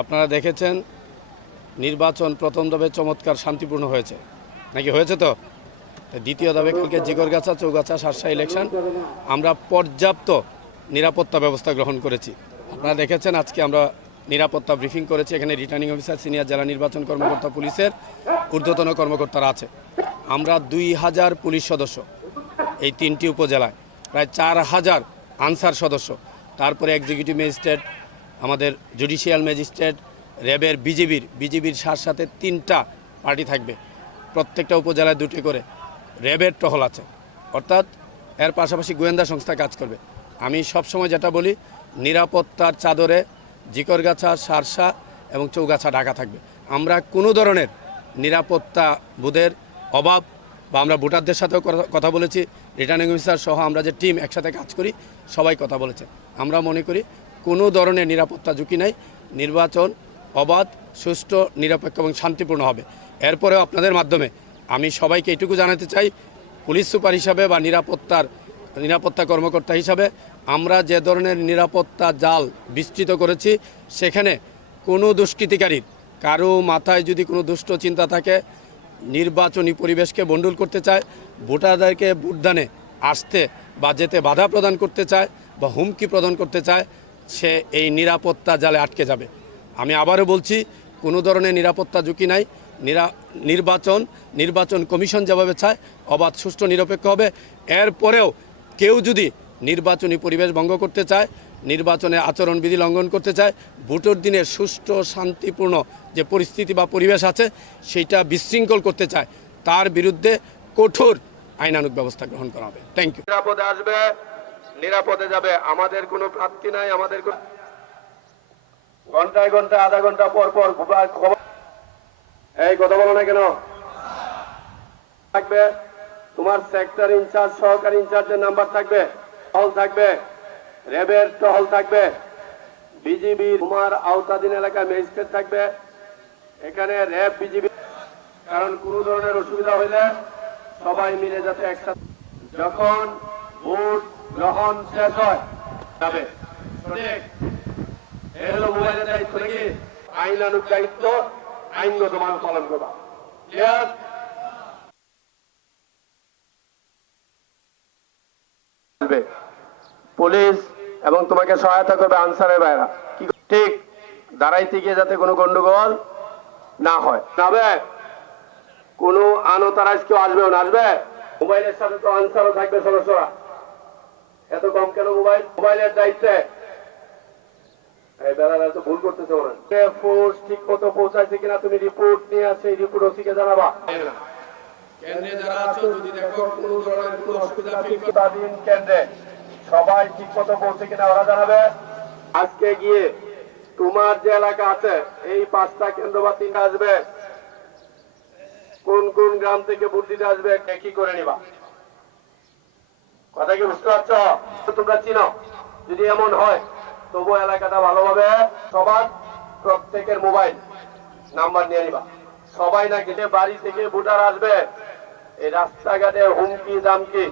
আপনারা দেখেছেন, নির্বাচন প্রথম দবে চমৎকার শান্তিপূর্ণ হয়েছে। নাকি হয়েছে তো? দ্বিতীয় দবে কালকে জিগরগাছা, চৌগাছা শার্শা ইলেকশন আমরা পর্যাপ্ত নিরাপত্তা ব্যবস্থা গ্রহণ করেছি। আপনারা দেখেছেন, আজকে আমরা নিরাপত্তা ব্রিফিং করেছি। এখানে রিটার্নিং অফিসার সিনিয়র জেলা নির্বাচন কর্মকর্তা, পুলিশের ঊর্ধ্বতন কর্মকর্তারা আছে। আমরা দুই হাজার পুলিশ সদস্য এই তিনটি উপজেলায়। প্রায় চার হাজার আনসার সদস্য। তারপরে এক্সিকিউটিভ ম্যাজিস্ট্রেট আমাদের জুডিশিয়াল ম্যাজিস্ট্রেট র্যাবের বিজিবির বিজিবির সার সাথে তিনটা পার্টি থাকবে। প্রত্যেকটা উপজেলায় দুটি করে। র্যাবের টহল আছে। অর্থাৎ এর পাশাপাশি গোয়েন্দা সংস্থা কাজ করবে। আমি সবসময় যেটা বলি, নিরাপত্তার চাদরে জিকরগাছা, সারসা এবং চৌগাছা ঢাকা থাকবে। আমরা কোনো ধরনের নিরাপত্তা বোধের অভাব বা আমরা ভোটারদের সাথেও কথা বলেছি রিটার্নিং অফিসার সহ আমরা যে টিম একসাথে কাজ করি, সবাই কথা বলেছে। আমরা মনে করি কোনো ধরনের নিরাপত্তা ঝুঁকি নাই। নির্বাচন অবাধ, সুষ্ঠু, নিরপেক্ষ এবং শান্তিপূর্ণ হবে। এরপরেও আপনাদের মাধ্যমে আমি সবাইকে এটুকু জানাতে চাই, পুলিশ সুপার হিসাবে বা নিরাপত্তার, নিরাপত্তা কর্মকর্তা হিসাবে আমরা যে ধরনের নিরাপত্তা জাল বিস্তৃত করেছি, সেখানে কোনো দুষ্কৃতিকারীর কারও মাথায় যদি কোনো দুষ্ট চিন্তা থাকে, নির্বাচনী পরিবেশকে বন্ডুল করতে চায়, ভোটারদেরকে ভোটদানে আসতে বা যেতে বাধা প্রদান করতে চায় বা হুমকি প্রদান করতে চায় সে এই নিরাপত্তা জালে আটকে যাবে। আমি আবারও বলছি, কোনো ধরনের নিরাপত্তা ঝুঁকি নাই। নিরা, নির্বাচন নির্বাচন কমিশন যেভাবে চায়, অবাধ, সুষ্ঠু, নিরপেক্ষ হবে। এরপরেও কেউ যদি নির্বাচনী পরিবেশ ভঙ্গ করতে চায়, নির্বাচনে আচরণবিধি লঙ্ঘন করতে চায়, ভোটের দিনে সুষ্ঠু, শান্তিপূর্ণ যে পরিস্থিতি বা পরিবেশ আছে, সেটা বিশৃঙ্খল করতে চায়, তার বিরুদ্ধে কঠোর আইনানুক ব্যবস্থা গ্রহণ করা হবে। থ্যাংক ইউ আসবে নিরাপদে যাবে, আমাদের কোনো প্রার্থী নাই, আমাদের কোনো- ঘন্টায় ঘন্টায়, আধা ঘণ্টা পর পর এই কথা বলো না কেন? থাকবে। তোমার সেক্টর ইনচার্জ সহকারী ইনচার্জের নাম্বার থাকবে। টহল থাকবে। র্যাবের টহল থাকবে। বিজিবি, তোমার আওতাধীন এলাকায় ম্যাজিস্ট্রেট থাকবে। এখানে র্যাব বিজিবি কারণ কোনো ধরনের অসুবিধা হইলে সবাই মিলে যাতে একসাথে যখন ভোট গ্রহণ শেষ হয়। যাবে আইনগত পালন পুলিশ এবং তোমাকে সহায়তা করবে আনসারের বাইরা ঠিক দাঁড়াইতে গিয়ে যাতে কোনো গন্ডগোল না হয়। যাবে কোনো আনতারাজ কেউ আসবেও না, আসবে? মোবাইলের সাথে তো আনসারও থাকবে সদস্যরা। এত কম কেন মোবাইল মোবাইলের দায়িত্বে? এই বেলারা ভুল করতেছে ফোর্স ঠিক মতো পৌঁছাইছে কিনা তুমি রিপোর্ট নিয়ে আসে রিপোর্ট ওসিকে জানাবা। কেন্দ্রে যারা আছো যদি দেখো কোনো ধরনের কোনো অসুবিধা স্বাধীন কেন্দ্রে সবাই ঠিক মতো পৌঁছে কিনা ওরা জানাবে। আজকে গিয়ে তোমার যে এলাকা আছে এই পাঁচটা কেন্দ্র বা তিনটা আসবে। কোন কোন গ্রাম থেকে ভোট দিতে আসবে কে কি করে নিবা? কথা কি বুঝতে পারছ? তোমরা চিনো। যদি এমন হয় তবু এলাকাটা ভালোভাবে সবার প্রত্যেকের মোবাইল নাম্বার নিয়ে নিবা। সবাই না গেলে বাড়ি থেকে ভোটার আসবে। এই রাস্তাঘাটে হুমকি দামকি